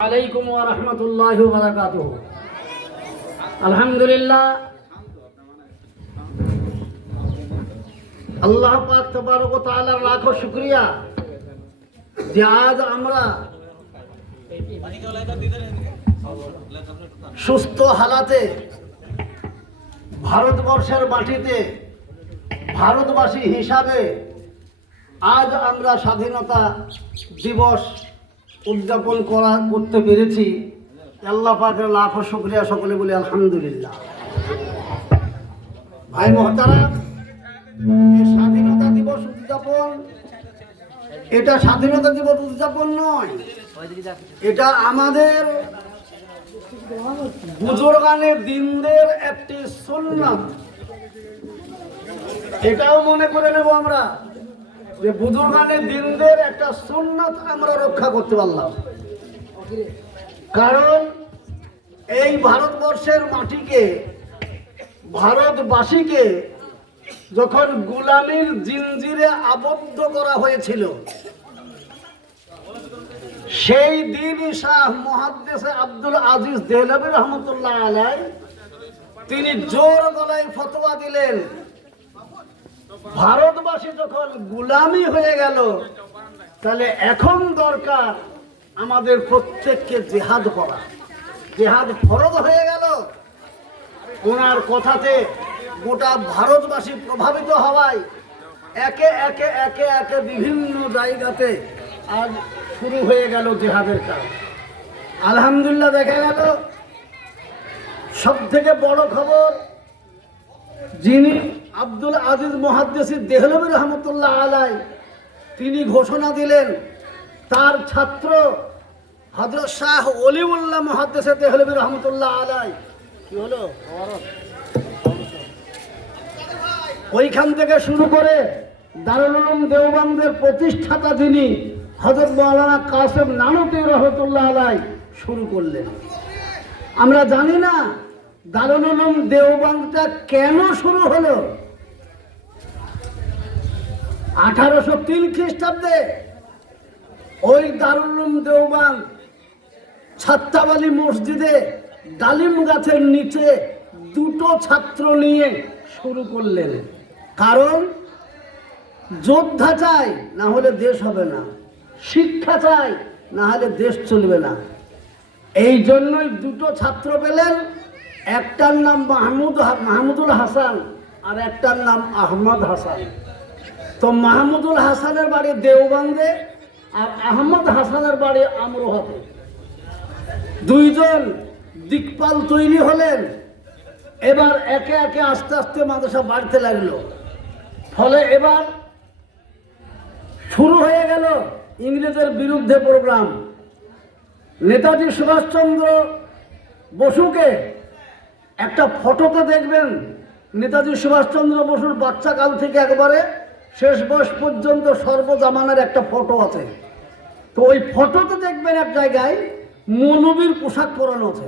আলাইকুম ওয়া রাহমাতুল্লাহি আলহামদুলিল্লাহ। আল্লাহ পাক তাবারক লাখো শুকরিয়া যে আজ আমরা সুস্থ হালাতে ভারতবর্ষের মাটিতে ভারতবাসী হিসাবে আজ আমরা স্বাধীনতা দিবস উদযাপন করা, করতে পেরেছি। আল্লাহ পাকের শুক্রিয়া, সকলে বলি আলহামদুলিল্লাহ। ভাই মহতারা স্বাধীনতা দিবস উদযাপন, এটা স্বাধীনতা দিবস উদযাপন নয়, এটা আমাদের বুজুর্গানের দিনদের একটি সুন্নাত। এটাও মনে করে নেব আমরা। যে বুজুর্গানের দিনদের একটা সুন্নত আমরা রক্ষা করতে পারলাম। কারণ এই ভারতবর্ষের মাটিকে, ভারতবাসীকে যখন গুলামির জিনজিরে আবদ্ধ করা হয়েছিল, সেই দিন শাহ মহাদ্দেশে আব্দুল আজিজ দেহলবী রহমতুল্লাহ আলাই তিনি জোর গলায় ফতোয়া দিলেন ভারতবাসী যখন গুলামি হয়ে গেল, তাহলে এখন দরকার আমাদের প্রত্যেককে জেহাদ করা। জেহাদ ফরজ হয়ে গেল। ওনার কথাতে গোটা ভারতবাসী প্রভাবিত হওয়ায় একে একে একে একে বিভিন্ন জায়গাতে আজ শুরু হয়ে গেল জেহাদের কাজ। আলহামদুলিল্লাহ দেখা গেল। সব থেকে বড় খবর যিনি আব্দুল আজিজ মহাদ্দেসি দেহলবী রহমতুল্লাহ আলাই, তিনি ঘোষণা দিলেন, তার ছাত্র হজরত শাহ অলিউল্লাহ মহাদ্দেসে দেহলবী রহমতুল্লাহ আলাই, কি হলো? ওইখান থেকে শুরু করে দারুল উলুম দেওবন্দের প্রতিষ্ঠাতা যিনি হজরত মৌলানা কাসেম নানতি রহমতুল্লাহ আলাই শুরু করলেন। আমরা জানি না দারুল দেওবাংটা কেন শুরু হলো? আঠারোশো তিন খ্রিস্টাব্দে ওই দারুল দেওবাং ছাত্রাবালি মসজিদে ডালিম গাছের নিচে দুটো ছাত্র নিয়ে শুরু করলেন। কারণ যোদ্ধা চাই, না হলে দেশ হবে না। শিক্ষা চাই, না হলে দেশ চলবে না। এই জন্যই দুটো ছাত্র পেলেন একটার নাম মাহমুদ মাহমুদুল হাসান আর একটার নাম আহমদ হাসান। তো মাহমুদুল হাসানের বাড়ি দেওবান্দে আর আহমদ হাসানের বাড়ি আমরোহাতে। দুইজন দিকপাল তৈরি হলেন, এবার একে একে আস্তে আস্তে মাদ্রাসা বাড়তে লাগল। ফলে এবার শুরু হয়ে গেল ইংরেজের বিরুদ্ধে প্রোগ্রাম। নেতাজি সুভাষচন্দ্র বসুকে একটা ফটোতে দেখবেন নেতাজি সুভাষচন্দ্র বসুর বাচ্চাকাল থেকে একবারে শেষ বয়স পর্যন্ত সর্বজামানের একটা ফটো আছে। তো ওই ফটোতে দেখবেন এক জায়গায় মৌলবীর পোশাক পরানো আছে।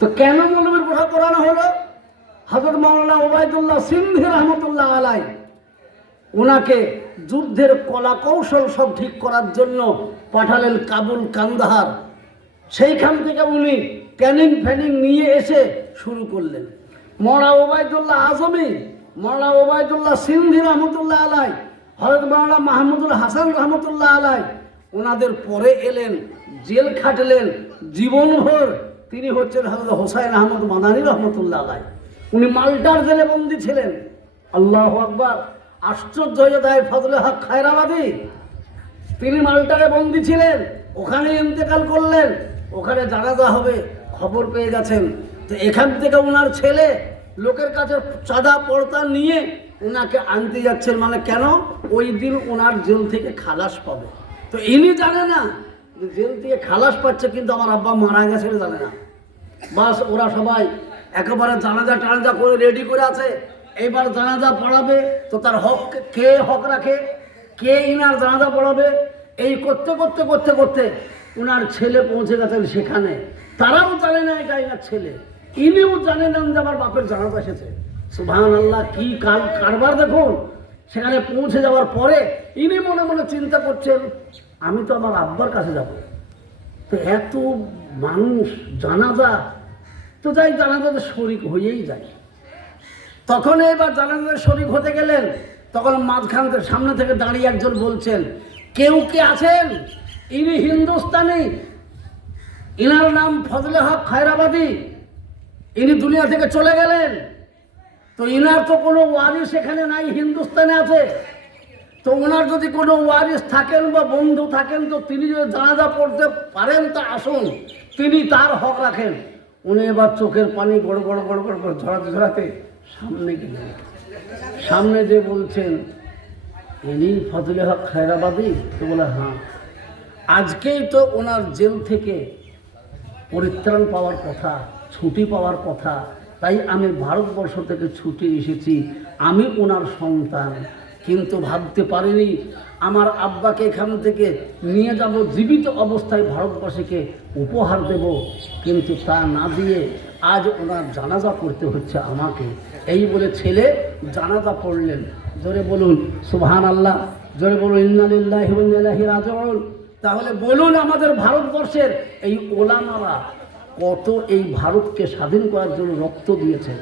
তো কেন মৌলবীর পোশাক পরানো হলো? হজরত মাওলানা ওবায়দুল্লাহ সিন্ধি রহমতুল্লাহ আলাই ওনাকে যুদ্ধের কলা কৌশল সব ঠিক করার জন্য পাঠালেন কাবুল কান্দাহার। সেইখান থেকে উনি ট্যানিং ফ্যানিং নিয়ে এসে শুরু করলেন। মরা ওবায়দুল্লাহ আজমি মরা ওবায়দুল্লাহ সিন্ধি রহমতুল্লাহ আলাই হরত মাওলা মাহমুদুল হাসান রহমতুল্লাহ আলাই ওনাদের পরে এলেন, জেল খাটলেন, জীবনভর তিনি হচ্ছেন হজরত হোসাইন আহমদ মাদানী রহমতুল্লাহ আলাই উনি মাল্টার জেলে বন্দী ছিলেন। আল্লাহ আকবার, আশ্চর্য যায় ফজলে হক খায়রাবাদী। তিনি মাল্টারে বন্দী ছিলেন, ওখানে ইন্তেকাল করলেন, ওখানে জানাজা হবে খবর পেয়ে গেছেন। তো এখান থেকে ওনার ছেলে লোকের কাছে চাঁদা পড়তা নিয়ে ওনাকে আনতে যাচ্ছেন। মানে কেন? ওই দিন ওনার জেল থেকে খালাস পাবে। তো ইনি জানে না জেল থেকে খালাস পাচ্ছে, কিন্তু আমার আব্বা মারা গেছে জানে না। বাস, ওরা সবাই একেবারে জানাজা টানাজা করে রেডি করে আছে। এইবার জানাজা পড়াবে। তো তার হক কে হক রাখে? কে ইনার জানাজা পড়াবে? এই করতে করতে করতে করতে ওনার ছেলে পৌঁছে গেছেন সেখানে। তারাও জানে না এটা ইনার ছেলে। ইনিও জানে না যে আমার বাপের জানাজা এসেছে। সুভান আল্লাহ কি কারবার দেখুন, সেখানে পৌঁছে যাওয়ার পরে ইনি মনে মনে চিন্তা করছেন, আমি তো আমার আব্বার কাছে যাব। তো এত মানুষ জানাজা, তো যাই জানাজাতে শরিক হয়েই যায় তখন এবার জানাজাতে শরিক হতে গেলেন, তখন মাঝখান থেকে সামনে থেকে দাঁড়িয়ে একজন বলছেন, কেউ কে আছেন? ইনি হিন্দুস্তানি ইনার নাম ফজলে হক খায়রাবাদী। ইনি দুনিয়া থেকে চলে গেলেন। তো ইনার তো কোনো ওয়ারিস এখানে নাই, হিন্দুস্তানে আছে। তো ওনার যদি কোনো ওয়ারিস থাকেন বা বন্ধু থাকেন, তো তিনি যদি জানাজা পড়তে পারেন, তা আসুন। তিনি তার হক রাখেন। উনি এবার চোখের পানি গড় গড় গড় গড় করে ঝরাতে ঝরাতে সামনে গেলেন। সামনে যে বলছেন, ইনি ফজলে হক খায়রাবাদী? তো বলে হ্যাঁ। আজকেই তো ওনার জেল থেকে পরিত্রাণ পাওয়ার কথা, ছুটি পাওয়ার কথা, তাই আমি ভারতবর্ষ থেকে ছুটি এসেছি। আমি ওনার সন্তান, কিন্তু ভাবতে পারিনি আমার আব্বাকে এখান থেকে নিয়ে যাব, জীবিত অবস্থায় ভারতবর্ষকে উপহার দেব। কিন্তু তা না দিয়ে আজ ওনার জানাজা করতে হচ্ছে আমাকে। এই বলে ছেলে জানাজা পড়লেন। জোরে বলুন সুবহান আল্লাহ জোরে বলুন ইন্নালিল্লাহি রাজিউন। তাহলে বলুন আমাদের ভারতবর্ষের এই ওলামারা কত এই ভারতকে স্বাধীন করার জন্য রক্ত দিয়েছে?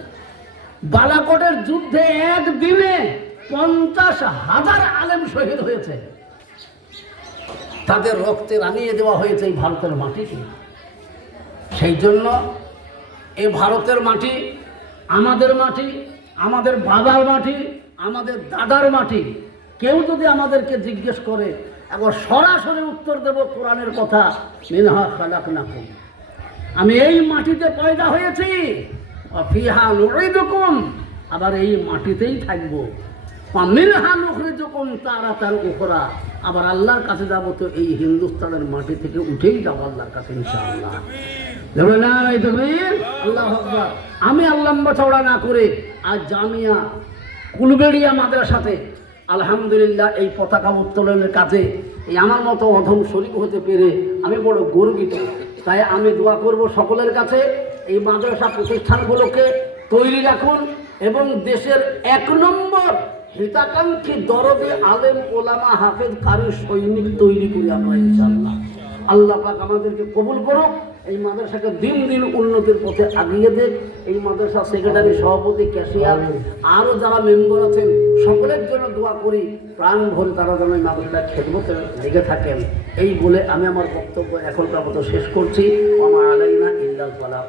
বালাকোটের যুদ্ধে একদিনে পঞ্চাশ হাজার আলেম শহীদ হয়েছে। তাদের রক্তে রানিয়ে দেওয়া হয়েছে এই ভারতের মাটিকে। সেই জন্য এই ভারতের মাটি, আমাদের মাটি, আমাদের বাবার মাটি, আমাদের দাদার মাটি, কেউ যদি আমাদেরকে জিজ্ঞেস করে একবার সরাসরি উত্তর দেব কোরআনের কথা মিনহা খালাক নাকুম আমি এই মাটিতে পয়দা হয়েছি ফিহা নুরিদুকুম আবার এই মাটিতেই থাকব। মিনহা নুখরিজুকুম তারা তার উখরা আবার আল্লাহর কাছে যাব তো এই হিন্দুস্তানের মাটি থেকে উঠেই যাব আল্লাহর কাছে ইনশাআল্লাহ। না, আল্লাহু আমি আল্লাহ চওড়া না করে আজ জামিয়া কুলবেড়িয়া মাদ্রাসাতে আলহামদুলিল্লাহ, এই পতাকা উত্তোলনের কাজে এই আমার মতো অধম শরিক হতে পেরে আমি বড় গর্বিত। তাই আমি দোয়া করব সকলের কাছে, এই মাদ্রাসা প্রতিষ্ঠানগুলোকে তৈরি রাখুন এবং দেশের এক নম্বর হিতাকাঙ্ক্ষী দরদে আলেম ওলামা হাফেজ কারি সৈনিক তৈরি করি আমরা ইনশাল্লাহ আল্লাহ পাক আমাদেরকে কবুল করুক। এই মাদ্রাসাকে দিন দিন উন্নতির পথে আগিয়ে দেন এই মাদ্রাসা সেক্রেটারি সভাপতি ক্যাশিয়ার আরও যারা মেম্বার আছেন, সকলের জন্য দোয়া করি প্রাণ ভরে তারা যেন এই মাদ্রাসা খেদমতে লেগে থাকেন। এই বলে আমি আমার বক্তব্য এখনকার মতো শেষ করছি। আমার আলাইনা ইল্লাল পালা